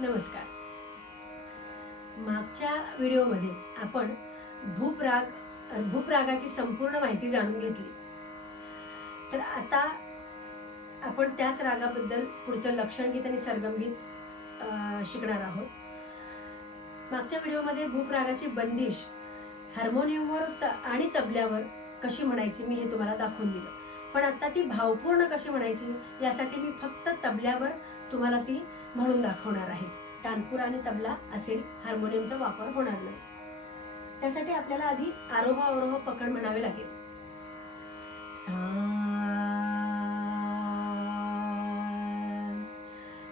नमस्कार. मागच्या व्हिडिओमध्ये आपण भूपराग भूपरागाची संपूर्ण माहिती जाणून घेतली. तर आता आपण त्याच रागाबद्दल पुढचं लक्षणगीत आणि सरगमगीत गीत शिकणार आहोत. मागच्या व्हिडिओमध्ये भूपरागाची बंदिश हार्मोनियमवर त आणि तबल्यावर कशी म्हणायची मी हे तुम्हाला दाखवून दिलं. पण आता ती भावपूर्ण कशी म्हणायची यासाठी मी फक्त तबल्यावर तुम्हाला ती म्हणून दाखवणार आहे. तानपूर आणि तबला असेल हार्मोनियमचा वापर होणार नाही. त्यासाठी आपल्याला आधी आरोह अवरोह पकड म्हणावे लागेल. सा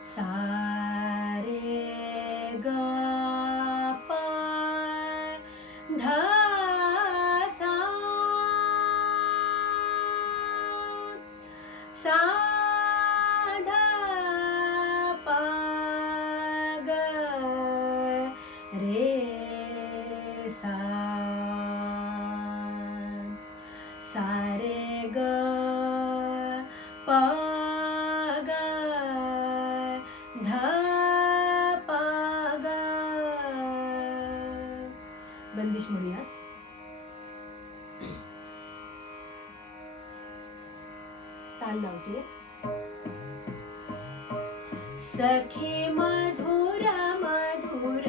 सा रे ग सारे ग प ग ध प ग बंदिश म्हणूया ताल लावते। सखी मधुर मधुर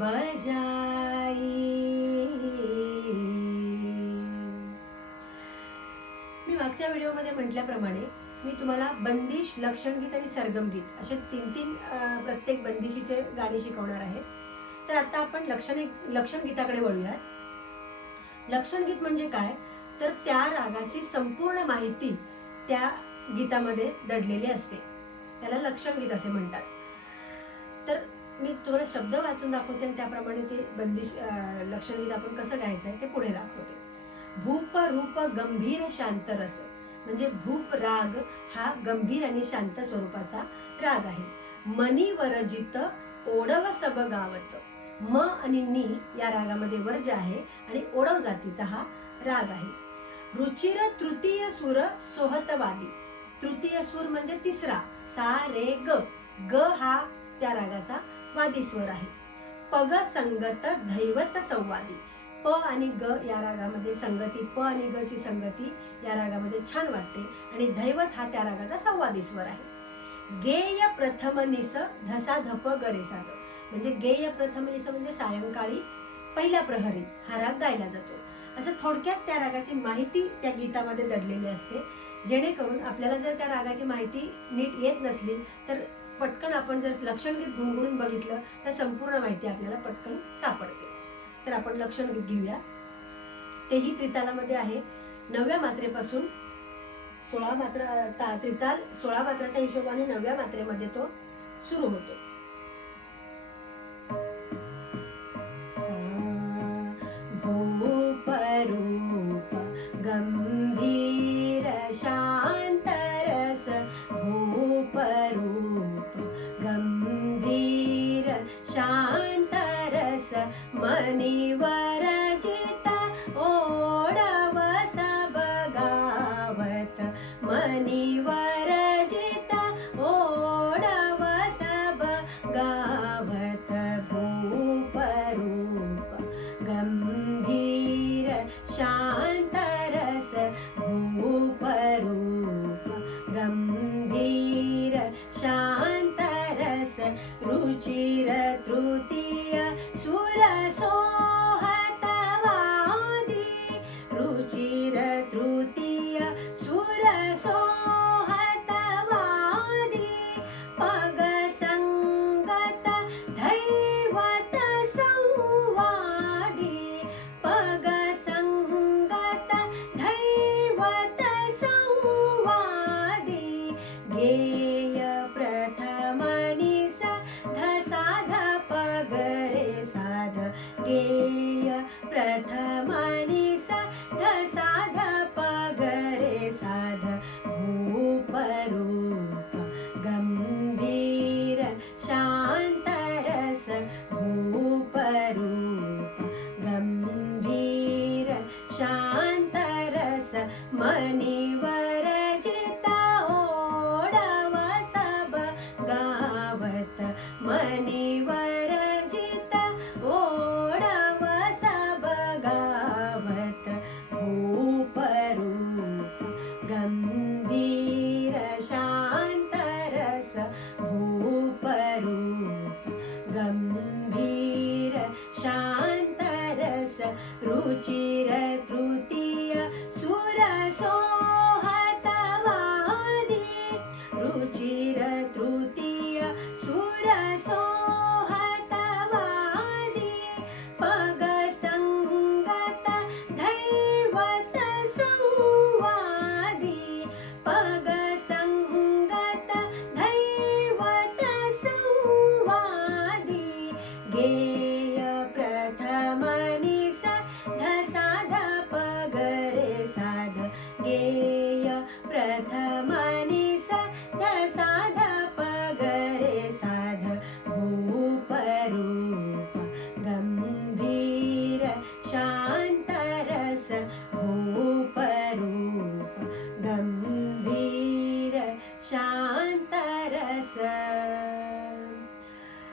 बजाई। मी मागच्या व्हिडिओमध्ये म्हटल्याप्रमाणे मी तुम्हाला बंदिश लक्षणगीत आणि सरगमगीत असे तीन तीन प्रत्येक बंदिशीचे गाणे शिकवणार आहे. तर आता आपण लक्षण लक्षणगीताकडे वळूयात. लक्षणगीत म्हणजे काय? तर त्या रागाची संपूर्ण माहिती त्या गीतामध्ये दडलेली असते. त्याला लक्षणगीत असे म्हणतात. तर मी तुम्हाला शब्द वाचून दाखवते आणि त्याप्रमाणे ते बंदिश लक्षणगीत आपण कसं गायचं आहे ते पुढे दाखवते. भूप रूप गंभीर शांत रस. म्हणजे भूप राग हा गंभीर आणि शांत स्वरूपाचा राग आहे. मनी वरजित ओढव सब गावत. म आणि नी या रागामध्ये वर्ज आहे आणि ओढव जातीचा हा राग आहे. रुचिर तृतीय सुर सोहतवादी. तृतीय सूर म्हणजे तिसरा. सा रे ग. ग हा त्या रागाचा वादी स्वर आहे पग संगत दैवत संवादी. प आणि ग या रागामध्ये संगती प आणि ग ची संगती या रागामध्ये छान वाटते आणि दैवत हा त्या रागाचा संवादी स्वर आहे. गेय प्रथम निस धसा धप गरे साग. म्हणजे गेय प्रथम निस म्हणजे सायंकाळी पहिल्या प्रहरी हा राग गायला जातो. असं थोडक्यात त्या रागाची माहिती त्या गीतामध्ये दडलेली असते. जेणेकरून आपल्याला जर त्या रागाची माहिती नीट येत नसली तर पटकन आपण जर लक्षणगीत गुणगुणून बघितलं तर संपूर्ण माहिती आपल्याला पटकन सापडते. तर आपण लक्षणगीत घेऊया. तेही त्रितालामध्ये आहे. नवव्या मात्रेपासून सोळा मात्रा ता- त्रिताल सोळा मात्राच्या हिशोबाने नवव्या मात्रेमध्ये तो सुरू होतो. シャーン。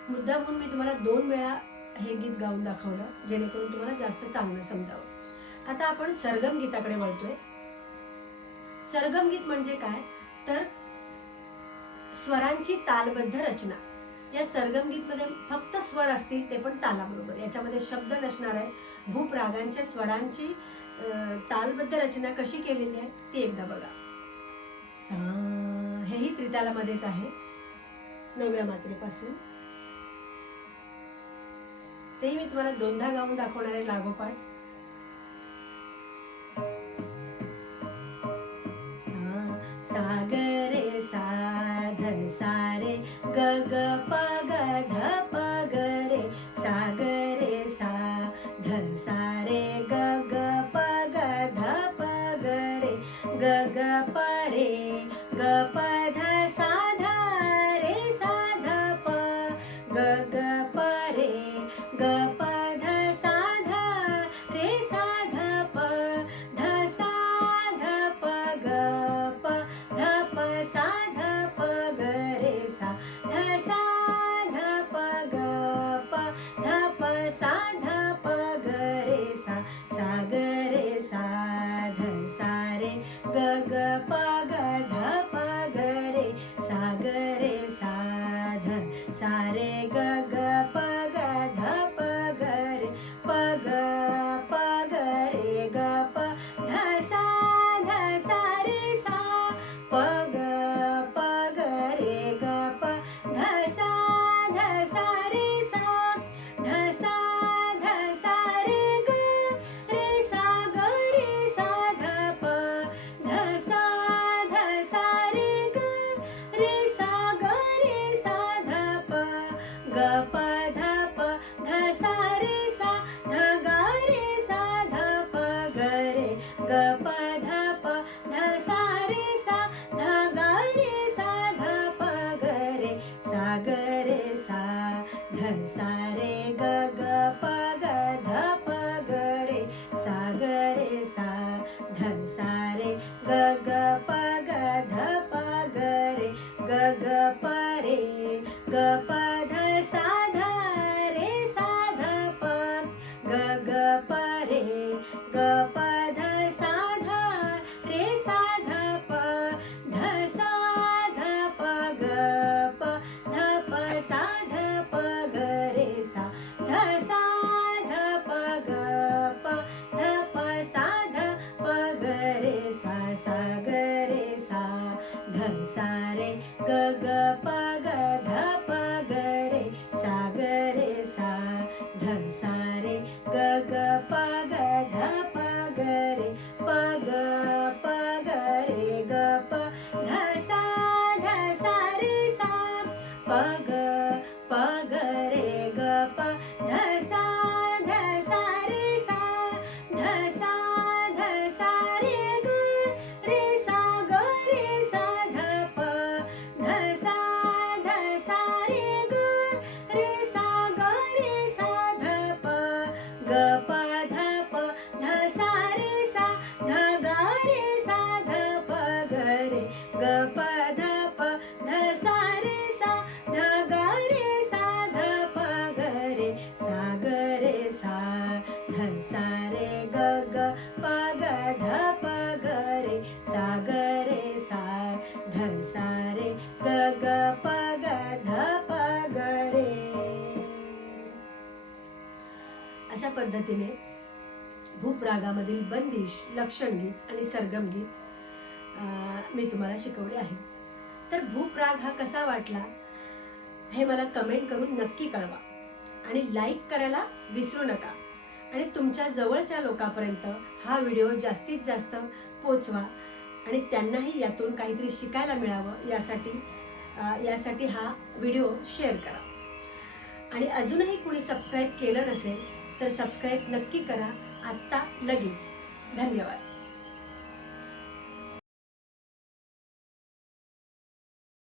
मुद्दा म्हणून मी तुम्हाला दोन वेळा हे गीत गाऊन दाखवलं जेणेकरून तुम्हाला जास्त चांगलं समजावं. आता आपण सरगम गीताकडे वळतोय. सरगम गीत म्हणजे काय? तर स्वरांची तालबद्ध रचना. या सरगम गीत मध्ये फक्त स्वर असतील ते पण तालाबरोबर. याच्यामध्ये शब्द नसणार आहेत. भूपरागांच्या स्वरांची तालबद्ध रचना कशी केलेली आहे ती एकदा बघा. सा हेही त्रितालामध्येच आहे. नव्या मात्रेपासून. ते मी तुम्हाला दोनदा गाऊन दाखवणारे लागोपाठ. सागरे साधन सारे ग सारे ग ग प ग ध प ग रे अशा पद्धतीने भूप बंदिश लक्षणगीत आणि सरगमगीत मी तुम्हाला शिकवले आहे. तर भूपराग हा कसा वाटला हे मला कमेंट करून नक्की कळवा आणि लाईक करायला विसरू नका. आणि तुमच्या जवळच्या लोकांपर्यंत हा व्हिडिओ जास्तीत जास्त पोचवा. आणि त्यांनाही यातून काहीतरी शिकायला मिळावं यासाठी यासाठी हा व्हिडिओ शेअर करा. आणि अजूनही कुणी सबस्क्राईब केलं नसेल तर सबस्क्राईब नक्की करा. आत्ता लगेच. धन्यवाद.